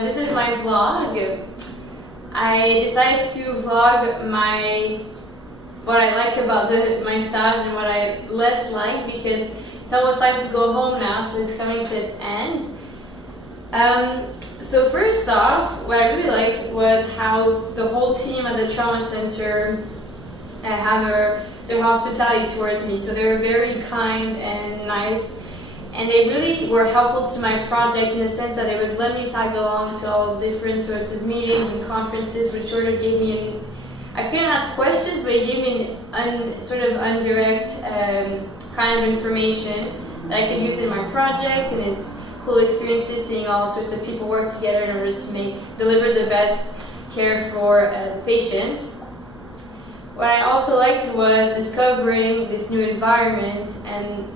This is my vlog. I decided to vlog what I like about my stage and what I less like, because it's almost time to go home now, so it's coming to its end. So first off, what I really liked was how the whole team at the trauma center had their hospitality towards me. So they were very kind and nice. And they really were helpful to my project in the sense that they would let me tag along to all different sorts of meetings and conferences, which sort of gave me I couldn't ask questions, but it gave me an sort of indirect kind of information that I could use in my project, and it's cool experiences seeing all sorts of people work together in order to deliver the best care for the patients. What I also liked was discovering this new environment and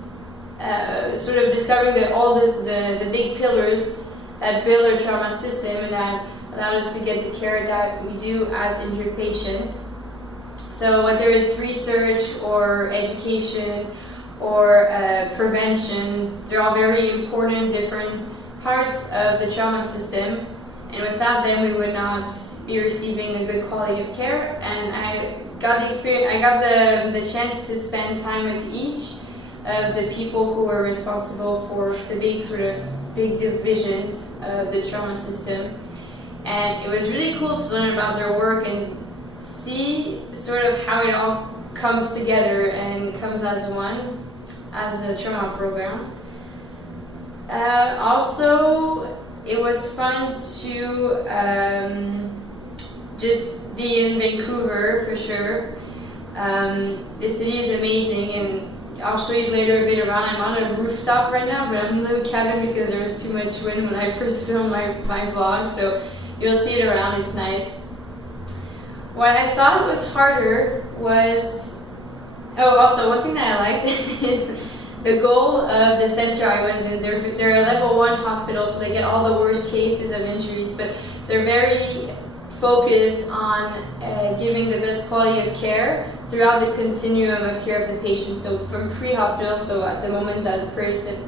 sort of discovering that all the big pillars that build our trauma system and that allow us to get the care that we do as injured patients. So whether it's research or education or prevention, they're all very important, different parts of the trauma system. And without them, we would not be receiving a good quality of care. And I got the experience. I got the chance to spend time with each of the people who were responsible for the big divisions of the trauma system. And it was really cool to learn about their work and see sort of how it all comes together and comes as one, as a trauma program. Also, it was fun to just be in Vancouver for sure. The city is amazing, and I'll show you later a bit around. I'm on a rooftop right now, but I'm in a little cabin because there was too much wind when I first filmed my vlog, so you'll see it around, it's nice. What I thought was harder was, also one thing that I liked is the goal of the center I was in. They're a level 1 hospital, so they get all the worst cases of injuries, but they're very focused on giving the best quality of care throughout the continuum of care of the patient. So from pre-hospital, so at the moment that the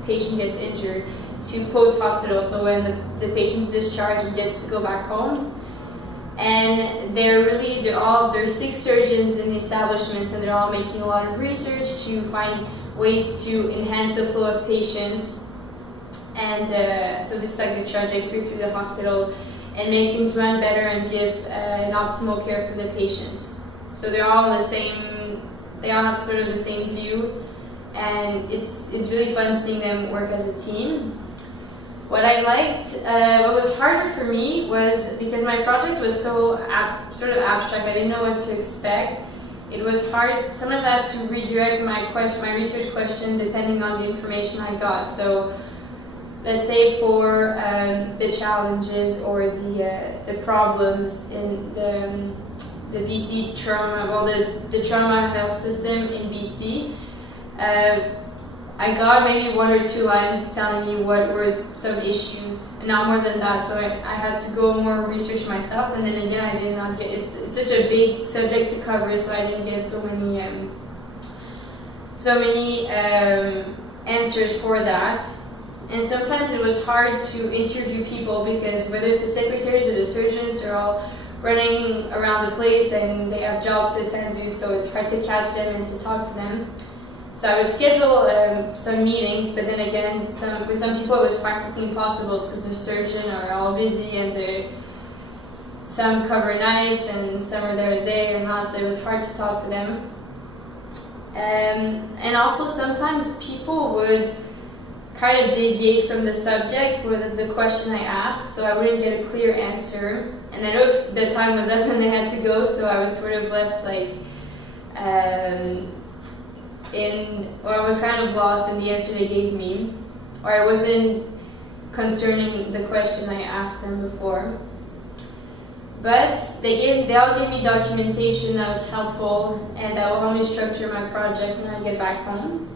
patient gets injured, to post-hospital, so when the patient's discharged and gets to go back home. And they're 6 surgeons in the establishments, and they're all making a lot of research to find ways to enhance the flow of patients. And so this is like the trajectory through the hospital and make things run better and give an optimal care for the patients. So they're all they all have sort of the same view, and it's really fun seeing them work as a team. What I liked, what was harder for me was because my project was so sort of abstract, I didn't know what to expect. It was hard. Sometimes I had to redirect my research question depending on the information I got. So let's say for the challenges or the problems in the BC trauma, well, the trauma health system in BC, I got maybe 1 or 2 lines telling me what were some issues, and not more than that. So I had to go more research myself, and then again, I did not get. It's such a big subject to cover, so I didn't get so many answers for that. And sometimes it was hard to interview people because whether it's the secretaries or the surgeons, they're all running around the place and they have jobs to attend to, so it's hard to catch them and to talk to them. So I would schedule some meetings, but then again, with some people it was practically impossible because the surgeons are all busy and some cover nights and some are there a day or not, so it was hard to talk to them. And also sometimes people would kind of deviate from the subject with the question I asked, so I wouldn't get a clear answer. And then oops, the time was up and they had to go, so I was sort of left like I was kind of lost in the answer they gave me, or I wasn't concerning the question I asked them before. But they all gave me documentation that was helpful and that will help me structure my project when I get back home.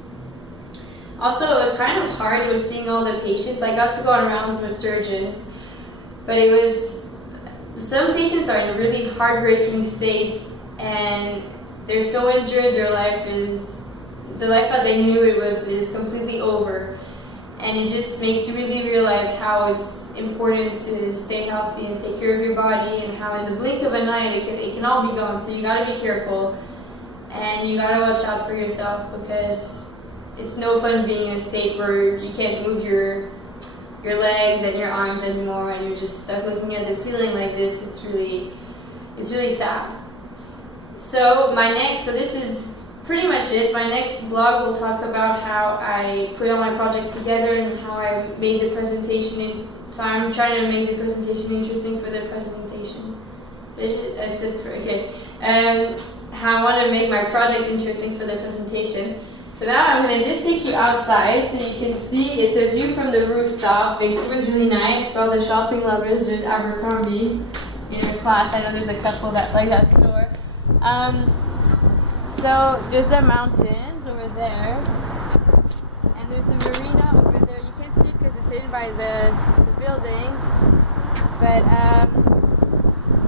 Also, it was kind of hard with seeing all the patients. I got to go on rounds with surgeons, but some patients are in really heartbreaking states and they're so injured, the life as they knew it is completely over. And it just makes you really realize how important to stay healthy and take care of your body, and how in the blink of an eye it can all be gone. So you gotta be careful, and you gotta watch out for yourself, because it's no fun being in a state where you can't move your legs and your arms anymore, and you're just stuck looking at the ceiling like this. It's really sad. So this is pretty much it. My next blog will talk about how I put all my project together and how I made the presentation. So I'm trying to make the presentation interesting for the presentation. I said okay. How I want to make my project interesting for the presentation. So now I'm going to just take you outside so you can see. It's a view from the rooftop. Vancouver's really nice for all the shopping lovers. There's Abercrombie in our class. I know there's a couple that like that store. So there's the mountains over there, and there's the marina over there. You can't see it because it's hidden by the buildings, but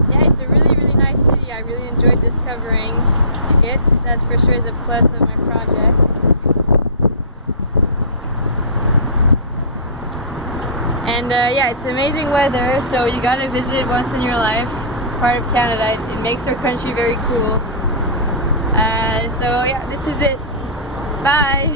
yeah, it's a really nice city. I really enjoyed discovering it. That for sure is a plus of my project. And yeah, it's amazing weather, so you gotta visit it once in your life. It's part of Canada. It makes our country very cool. So yeah, this is it. Bye!